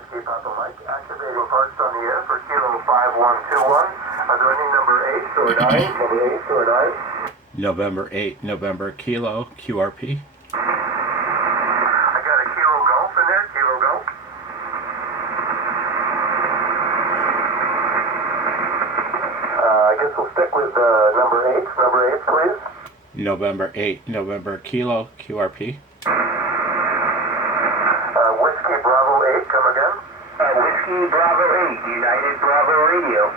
Whiskey Papa Mike, activating parts on the air for Kilo 5121. Are there any number 8s or 9s? Number 8s or 9s? November 8, November Kilo, QRP. I got a Kilo Golf in there, Kilo Golf. I guess we'll stick with number 8s. Number 8s, please. November 8, November Kilo, QRP. Whiskey Bravo 8, come again. Whiskey Bravo 8, United Bravo Radio.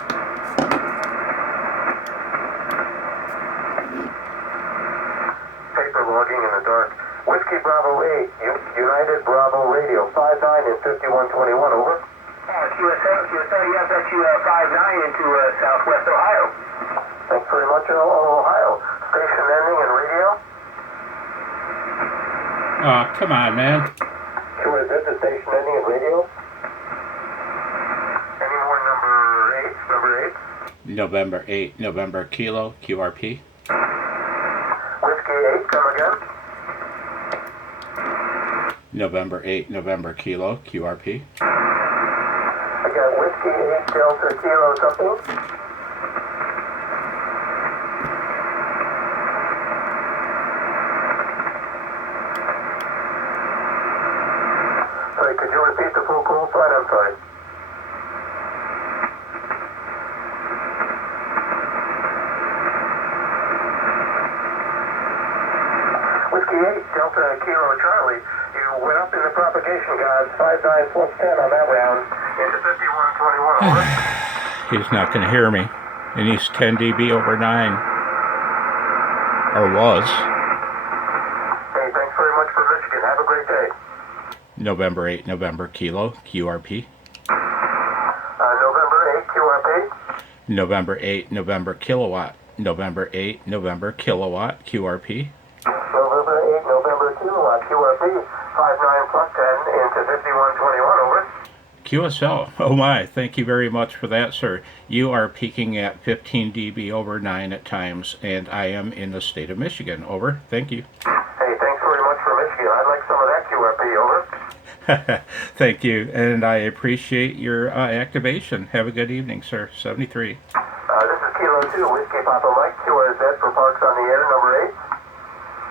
Paper logging in the dark. Whiskey Bravo 8, United Bravo Radio, 59 and 5121, over. QSL, you have that 59 into Southwest Ohio. Thanks very much, Ohio. Station ending and radio. Oh, come on, man. Sure, this is station ending and radio. Any more number 8s? Number 8s? November 8, November Kilo, QRP. Whiskey 8, come again. November 8, November Kilo, QRP. I got Whiskey 8 Delta Kilo something. Sorry, could you repeat the full call sign? I'm sorry. Whiskey 8 Delta Kilo Charlie. You went up in the propagation guides, 59 plus 10 on that round, into 5121, over. He's not going to hear me. And he's 10 dB over 9. Or was. Hey, thanks very much for Michigan. Have a great day. November 8, November Kilo, QRP. November 8 QRP. November 8, November Kilowatt. November 8, November Kilowatt, QRP. November 8 November Kilowatt QRP, 59 plus 10 into 5121, over. QSL, oh my, thank you very much for that, sir. You are peaking at 15 dB over 9 at times, and I am in the state of Michigan, over. Thank you. Hey, thanks very much for Michigan. I'd like some of that QRP, over. Thank you, and I appreciate your activation. Have a good evening, sir. 73. This is Kilo 2, Whiskey Papa Mike, QRZ for Parks on the Air, number 8.